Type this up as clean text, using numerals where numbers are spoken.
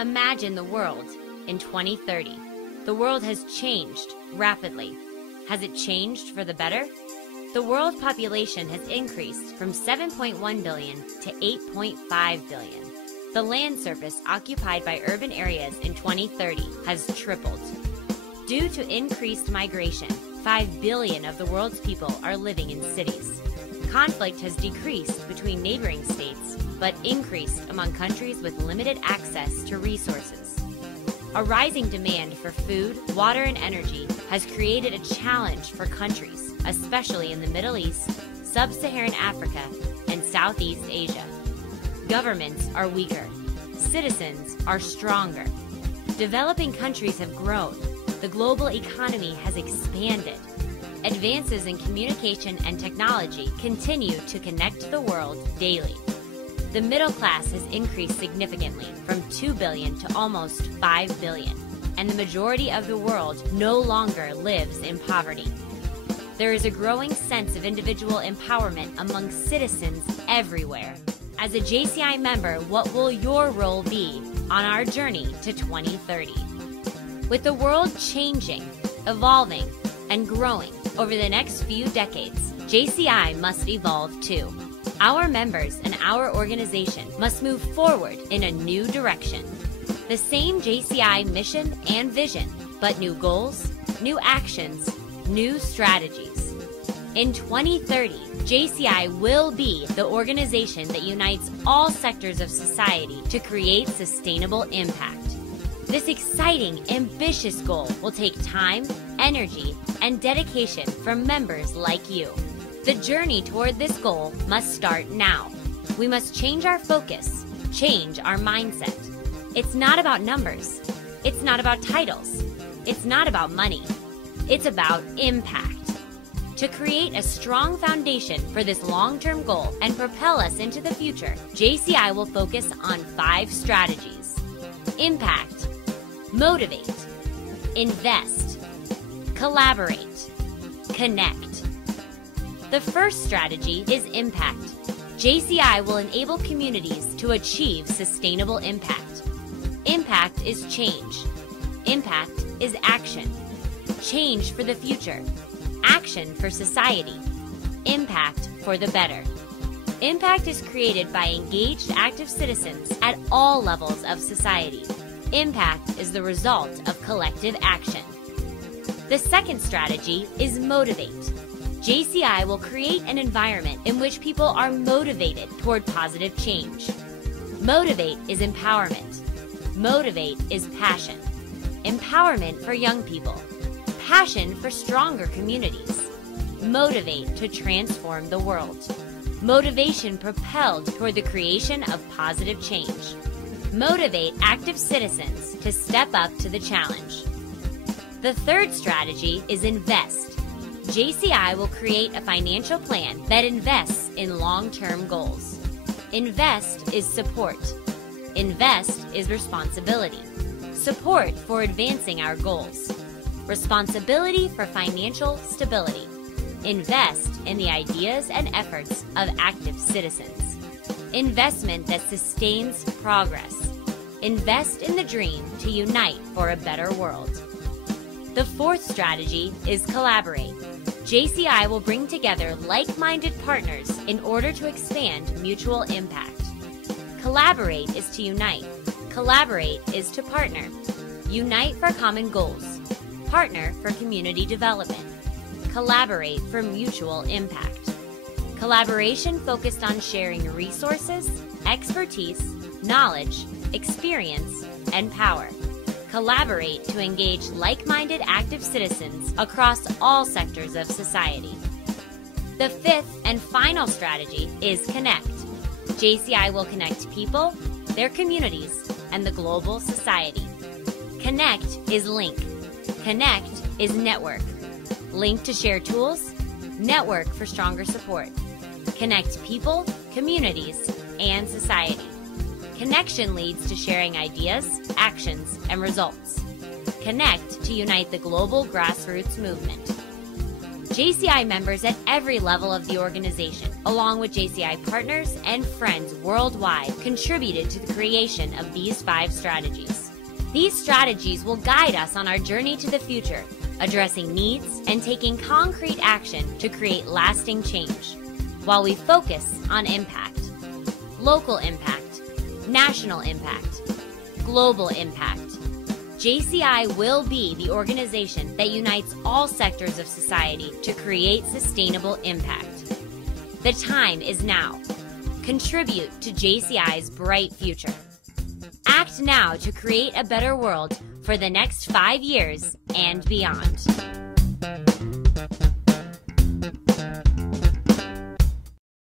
Imagine the world in 2030. The world has changed rapidly. Has it changed for the better? The world population has increased from 7.1 billion to 8.5 billion. The land surface occupied by urban areas in 2030 has tripled. Due to increased migration, 5 billion of the world's people are living in cities. Conflict has decreased between neighboring states, but increased among countries with limited access to resources. A rising demand for food, water, and energy has created a challenge for countries, especially in the Middle East, Sub-Saharan Africa, and Southeast Asia. Governments are weaker. Citizens are stronger. Developing countries have grown. The global economy has expanded. Advances in communication and technology continue to connect the world daily. The middle class has increased significantly from 2 billion to almost 5 billion, and the majority of the world no longer lives in poverty. There is a growing sense of individual empowerment among citizens everywhere. As a JCI member, what will your role be on our journey to 2030? With the world changing, evolving, and growing over the next few decades, JCI must evolve too. Our members and our organization must move forward in a new direction. The same JCI mission and vision, but new goals, new actions, new strategies. In 2030, JCI will be the organization that unites all sectors of society to create sustainable impact. This exciting, ambitious goal will take time, energy, and dedication from members like you. The journey toward this goal must start now. We must change our focus, change our mindset. It's not about numbers. It's not about titles. It's not about money. It's about impact. To create a strong foundation for this long-term goal and propel us into the future, JCI will focus on 5 strategies. Impact, motivate, invest, collaborate, connect. The first strategy is impact. JCI will enable communities to achieve sustainable impact. Impact is change. Impact is action. Change for the future. Action for society. Impact for the better. Impact is created by engaged, active citizens at all levels of society. Impact is the result of collective action. The second strategy is motivate. JCI will create an environment in which people are motivated toward positive change. Motivate is empowerment. Motivate is passion. Empowerment for young people. Passion for stronger communities. Motivate to transform the world. Motivation propelled toward the creation of positive change. Motivate active citizens to step up to the challenge. The third strategy is invest. JCI will create a financial plan that invests in long-term goals. Invest is support. Invest is responsibility. Support for advancing our goals. Responsibility for financial stability. Invest in the ideas and efforts of active citizens. Investment that sustains progress. Invest in the dream to unite for a better world. The fourth strategy is collaborate. JCI will bring together like-minded partners in order to expand mutual impact. Collaborate is to unite. Collaborate is to partner. Unite for common goals. Partner for community development. Collaborate for mutual impact. Collaboration focused on sharing resources, expertise, knowledge, experience, and power. Collaborate to engage like-minded active citizens across all sectors of society. The fifth and final strategy is connect. JCI will connect people, their communities, and the global society. Connect is link. Connect is network. Link to share tools, network for stronger support. Connect people, communities, and society. Connection leads to sharing ideas, actions, and results. Connect to unite the global grassroots movement. JCI members at every level of the organization, along with JCI partners and friends worldwide, contributed to the creation of these 5 strategies. These strategies will guide us on our journey to the future, addressing needs and taking concrete action to create lasting change, while we focus on impact. Local impact, national impact, global impact. JCI will be the organization that unites all sectors of society to create sustainable impact. The time is now. Contribute to JCI's bright future. Act now to create a better world for the next 5 years and beyond.